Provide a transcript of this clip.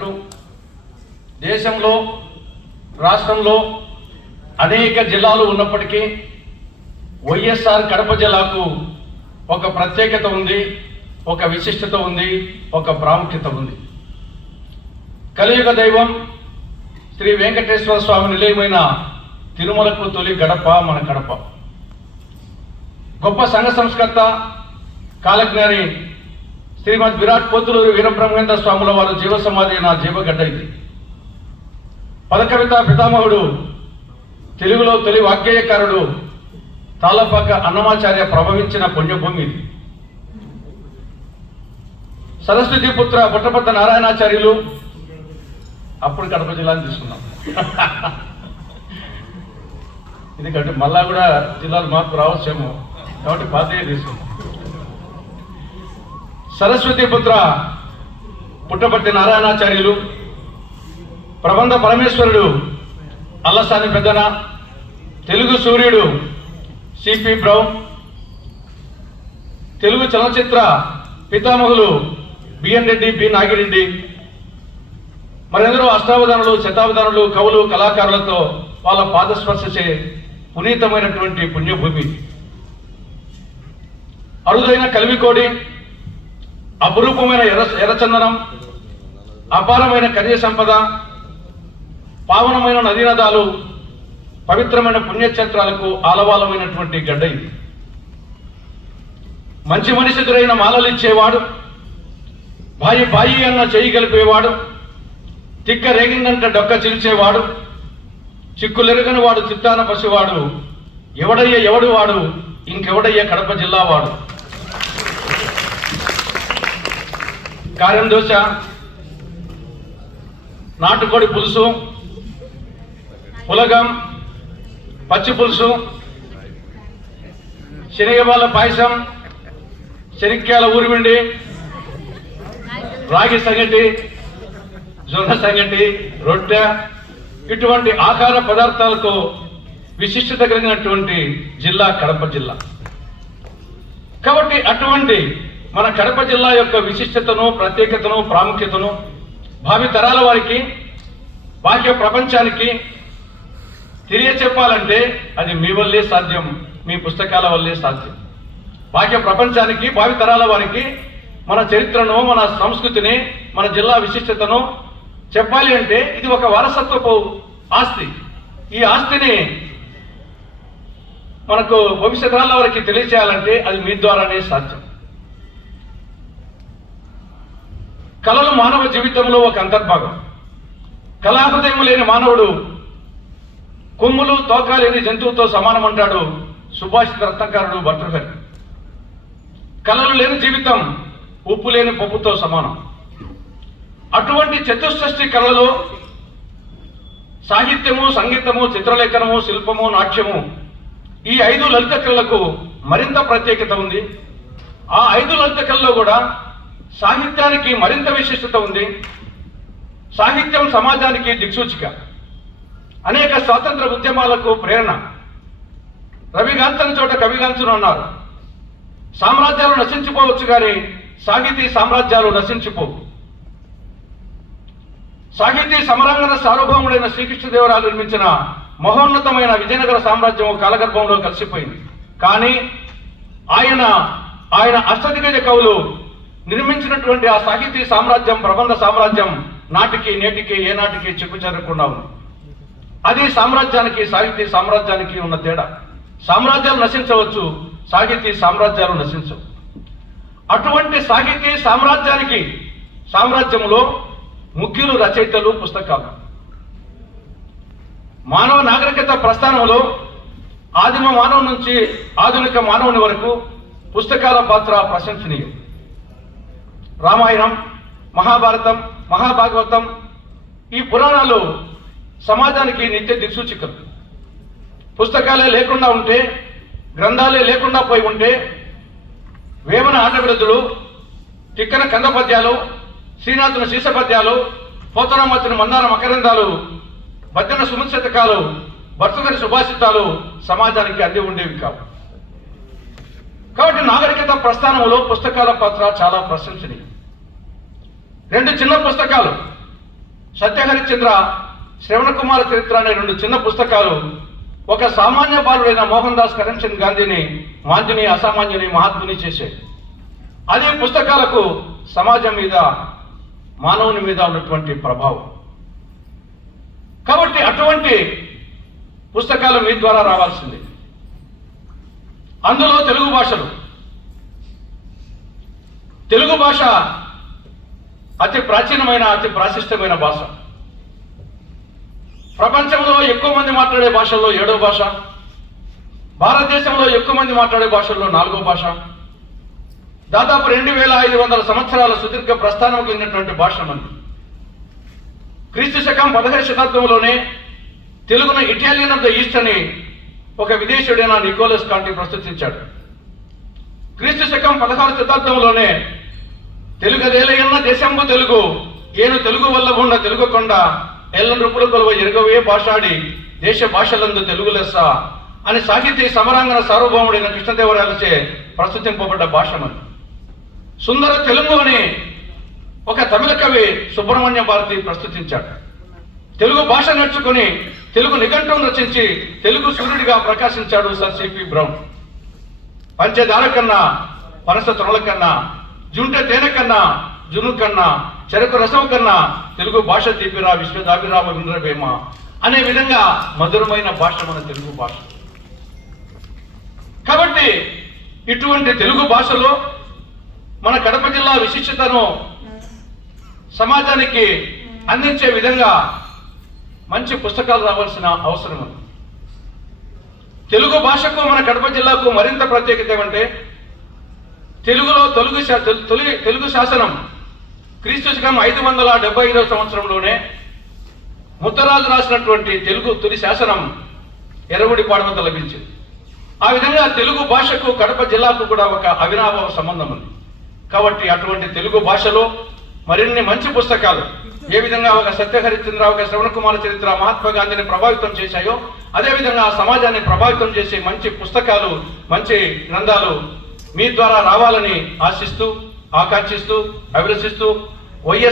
చెప్పినట్లు దేశంలో రాష్ట్రంలో అనేక జిల్లాలు ఉన్నప్పటికీ వైఎస్ఆర్ కడప జిల్లాకు ఒక ప్రత్యేకత ఉంది, ఒక విశిష్టత ఉంది, ఒక ప్రాముఖ్యత ఉంది. కలియుగ దైవం శ్రీ వెంకటేశ్వర స్వామి నిలయమైన తిరుమలకు తొలి గడప మన కడప. గొప్ప సంఘ సంస్కర్త కాలజ్ఞాని శ్రీమద్ విరాట్ పోతులూరి వీరబ్రహ్మేంద్ర స్వాముల వారి జీవ సమాధి నా జీవగడ్డ ఇది. పదకవిత పితామహుడు, తెలుగులో తొలి వాగ్గేయకారుడు తాళపాక అన్నమాచార్య ప్రభవించిన పుణ్యభూమి ఇది. సరస్వతి పుత్ర పుట్టపర్తి నారాయణాచార్యులు, అప్పుడు కడప జిల్లాని తీసుకున్నాం. ఎందుకంటే మళ్ళా కూడా జిల్లాలు మార్పు రావచ్చేమో కాబట్టి పాతయ్య తీసుకున్నాం. సరస్వతి పుత్ర పుట్టపర్తి నారాయణాచార్యులు, ప్రబంధ పరమేశ్వరుడు అల్లసాని పెద్దన, తెలుగు సూర్యుడు సిపి బ్రౌన్, తెలుగు చలనచిత్ర పితామహులు బిఎన్ రెడ్డి, బి నాగిరెడ్డి, మరెందరో అష్టావధానులు, శతావధానులు, కవులు, కళాకారులతో వాళ్ళ పాదస్పర్శచే పునీతమైనటువంటి పుణ్యభూమి. అరుదైన కలివికోడి, అపురూపమైన ఎర్రచందనం, అపారమైన ఖనిజ సంపద, పావనమైన నదీనదాలు, పవిత్రమైన పుణ్యక్షేత్రాలకు ఆలవాలమైనటువంటి గడ్డ ఇది. మంచి మనిషి ఎదురైన మాలలిచ్చేవాడు, బాయి బాయి అన్న చేయి కలిపేవాడు, తిక్క రేగిందంటే డొక్క చిలిచేవాడు, చిక్కులెరగని వాడు చిత్తాన పసివాడు, ఎవడయ్య ఎవడు వాడు, ఇంకెవడయ్య కడప జిల్లా వాడు. కారం దోశ, నాటుకోడి పులుసు, పులగం, పచ్చి పులుసు, శనగబాల పాయసం, శనక్కాయల ఊరిమిండి, రాగి సంగటి, జొన్న సంగటి, రొట్టె, ఇటువంటి ఆహార పదార్థాలతో విశిష్టత కలిగినటువంటి జిల్లా కడప జిల్లా. కాబట్టి అటువంటి మన కడప జిల్లా యొక్క విశిష్టతను, ప్రత్యేకతను, ప్రాముఖ్యతను భావి తరాల వారికి, బాహ్య ప్రపంచానికి తెలియచెప్పాలంటే అది మీ వల్లే సాధ్యం, మీ పుస్తకాల వల్లే సాధ్యం. బాహ్య ప్రపంచానికి, భావి తరాల వారికి మన చరిత్రను, మన సంస్కృతిని, మన జిల్లా విశిష్టతను చెప్పాలి అంటే ఇది ఒక వారసత్వపు ఆస్తి. ఈ ఆస్తిని మనకు భవిష్యత్ తరాల వారికి తెలియచేయాలంటే అది మీ ద్వారానే సాధ్యం. కళలు మానవ జీవితంలో ఒక అంతర్భాగం. కళాహృదయం లేని మానవుడు కొమ్ములు తోక లేని జంతువుతో సమానం అంటాడు సుభాషిత రత్నకారుడు భర్తృహరి. కళలు లేని జీవితం ఉప్పు లేని పప్పుతో సమానం. అటువంటి చతుష్షష్టి కళలో సాహిత్యము, సంగీతము, చిత్రలేఖనము, శిల్పము, నాట్యము, ఈ 5 లలిత కళలకు మరింత ప్రత్యేకత ఉంది. ఆ 5 లలిత కళలో కూడా సాహిత్యానికి మరింత విశిష్టత ఉంది. సాహిత్యం సమాజానికి దిక్సూచిక, అనేక స్వాతంత్ర ఉద్యమాలకు ప్రేరణ. రవిగాంచని చోట కవిగాంచును అన్నారు. సామ్రాజ్యాలు నశించిపోవచ్చు కానీ సాహితీ సామ్రాజ్యాలు నశించిపోవు. సాహితీ సమరాంగణ సార్వభౌముడైన శ్రీకృష్ణదేవరాయలు నిర్మించిన మహోన్నతమైన విజయనగర సామ్రాజ్యం కాలగర్భంలో కలిసిపోయింది. కానీ ఆయన అష్టదిగ్గజ కవులు నిర్మించినటువంటి ఆ సాహితీ సామ్రాజ్యం, ప్రబంధ సామ్రాజ్యం నాటికి నేటికి ఏనాటికి చెక్కుచెరకుండా ఉంది. అది సామ్రాజ్యానికి, సాహితీ సామ్రాజ్యానికి ఉన్న తేడా. సామ్రాజ్యాలు నశించవచ్చు, సాహితీ సామ్రాజ్యాలు నశించవు. అటువంటి సాహితీ సామ్రాజ్యంలో ముఖ్యులు రచయితలు, పుస్తకాలు. మానవ నాగరికత ప్రస్థానంలో ఆదిమ మానవు నుంచి ఆధునిక మానవుని వరకు పుస్తకాల పాత్ర ప్రశంసనీయం. రామాయణం, మహాభారతం, మహాభాగవతం, ఈ పురాణాలు సమాజానికి నిత్య దిక్సూచికలు. పుస్తకాలే లేకుండా ఉంటే, గ్రంథాలే లేకుండా పోయి ఉంటే వేమన ఆటవిడుదలు, తిక్కన కంద పద్యాలు, శ్రీనాథుని శీర్ష పద్యాలు, పోతరామతుని మందార మకరందాలు, బద్దెన సుమశతకాలు, భర్తగారి సుభాషితాలు సమాజానికి అంది ఉండేవి కావు. కాబట్టి నాగరికత ప్రస్థానంలో పుస్తకాల పాత్ర చాలా ప్రశంసనీయం. 2 చిన్న పుస్తకాలు సత్యహరిశ్చంద్ర, శ్రవణ కుమార చరిత్ర అనే 2 చిన్న పుస్తకాలు ఒక సామాన్య బాలుడైన మోహన్ దాస్ కరమ్చంద్ గాంధీని మాంద్యుని, అసామాన్యుని, మహాత్ముని చేశాయి. అదే పుస్తకాలకు సమాజం మీద, మానవుని మీద ఉన్నటువంటి ప్రభావం. కాబట్టి అటువంటి పుస్తకాలు మీ ద్వారా రావాల్సింది. అందులో తెలుగు భాషలు, తెలుగు భాష అతి ప్రాచీనమైన, అతి ప్రాశస్త్యమైన భాష. ప్రపంచంలో ఎక్కువ మంది మాట్లాడే భాషల్లో 7వ భాష, భారతదేశంలో ఎక్కువ మంది మాట్లాడే భాషల్లో 4వ భాష. దాదాపు 2500 సంవత్సరాల సుదీర్ఘ ప్రస్థానం కలిగినటువంటి భాష మనది. క్రీస్తు శకం 15వ శతాబ్దంలోనే తెలుగును ఇటాలియన్ ఆఫ్ ద ఈస్ట్ అని ఒక విదేశీయుడైన నికోలస్ కాంటి ప్రస్తుతించాడు. క్రీస్తు శకం 16వ శతాబ్దంలోనే తెలుగదేలయన్న దేశంబు తెలుగు, ఏను తెలుగు వల్ల ఉన్న తెలుగు కొండ, ఎల్ల నృపుల కొలువ ఎరుగవే భాషాడి దేశ భాషలందు తెలుగు లెస్స అని సాహితీ సమరాంగణ సార్వభౌముడైన కృష్ణదేవరాయలచే ప్రస్తుతింపబడ్డ భాష మనది. సుందర తెలుగు అని ఒక తమిళ కవి సుబ్రహ్మణ్య భారతి ప్రస్తుతించాడు. తెలుగు భాష నేర్చుకుని తెలుగు నిఘంటువును రచించి తెలుగు సూర్యుడిగా ప్రకాశించాడు సర్ సిపి బ్రౌన్. పంచదార కన్నా, పనస తొరల కన్నా, జుంటె తేనె కన్నా, జును కన్నా, చెరకు రసం కన్నా తెలుగు భాష తీపిరా విశ్వదాభిరామ వింద్రభేమ అనే విధంగా మధురమైన భాష మన తెలుగు భాష. కాబట్టి ఇటువంటి తెలుగు భాషలో మన కడప జిల్లా విశిష్టతను సమాజానికి అందించే విధంగా మంచి పుస్తకాలు రావాల్సిన అవసరం ఉంది. తెలుగు భాషకు, మన కడప జిల్లాకు మరింత ప్రత్యేకత ఏమంటే, తెలుగులో తెలుగు శాసనం క్రీస్తు శకం 575వ సంవత్సరంలోనే ముత్తరాజు రాసినటువంటి తెలుగు తొలి శాసనం ఎర్రగుడిపాడు వద్ద లభించింది. ఆ విధంగా తెలుగు భాషకు, కడప జిల్లాకు కూడా ఒక అవినాభావ సంబంధం ఉంది. కాబట్టి అటువంటి తెలుగు భాషలో మరిన్ని మంచి పుస్తకాలు ఏ విధంగా ఒక సత్యహరిశ్చంద్ర, ఒక శ్రవణ కుమార చరిత్ర మహాత్మా గాంధీని ప్రభావితం చేశాయో, అదేవిధంగా ఆ సమాజాన్ని ప్రభావితం చేసే మంచి పుస్తకాలు, మంచి గ్రంథాలు మీ ద్వారా రావాలని ఆశిస్తూ, ఆకాంక్షిస్తూ, అభిలషిస్తూ వైఎస్